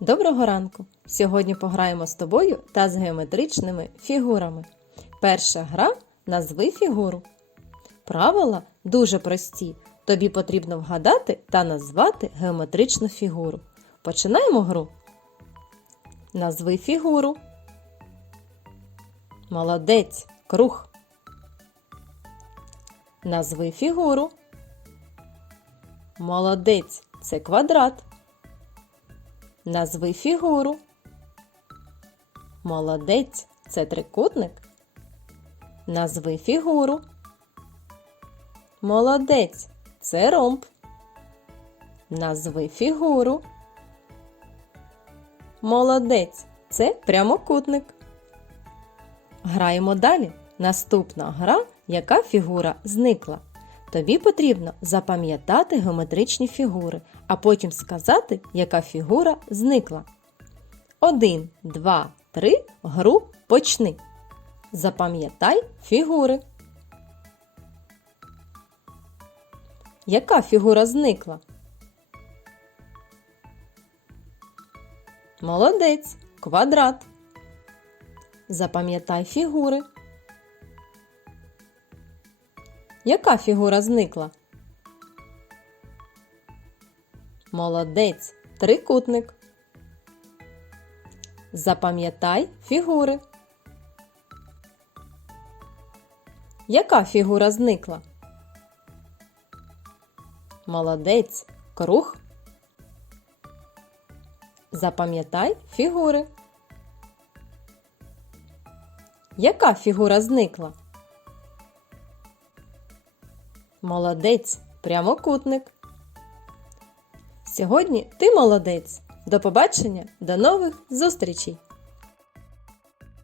Доброго ранку! Сьогодні пограємо з тобою та з геометричними фігурами. Перша гра назви фігуру. Правила дуже прості. Тобі потрібно вгадати та назвати геометричну фігуру. Починаємо гру. Назви фігуру. Молодець. Круг. Назви фігуру. Молодець. Це квадрат. Назви фігуру. Молодець. Це трикутник. Назви фігуру. Молодець. Це ромб. Назви фігуру. Молодець. Це прямокутник. Граємо далі. Наступна гра, яка фігура зникла. Тобі потрібно запам'ятати геометричні фігури, а потім сказати, яка фігура зникла. Один, два, три. Гру почни. Запам'ятай фігури. Яка фігура зникла? Молодець. Квадрат. Запам'ятай фігури. Яка фігура зникла? Молодець. Трикутник. Запам'ятай фігури. Яка фігура зникла? Молодець. Круг. Запам'ятай фігури. Яка фігура зникла? Молодець, прямокутник. Сьогодні ти молодець. До побачення, до нових зустрічей!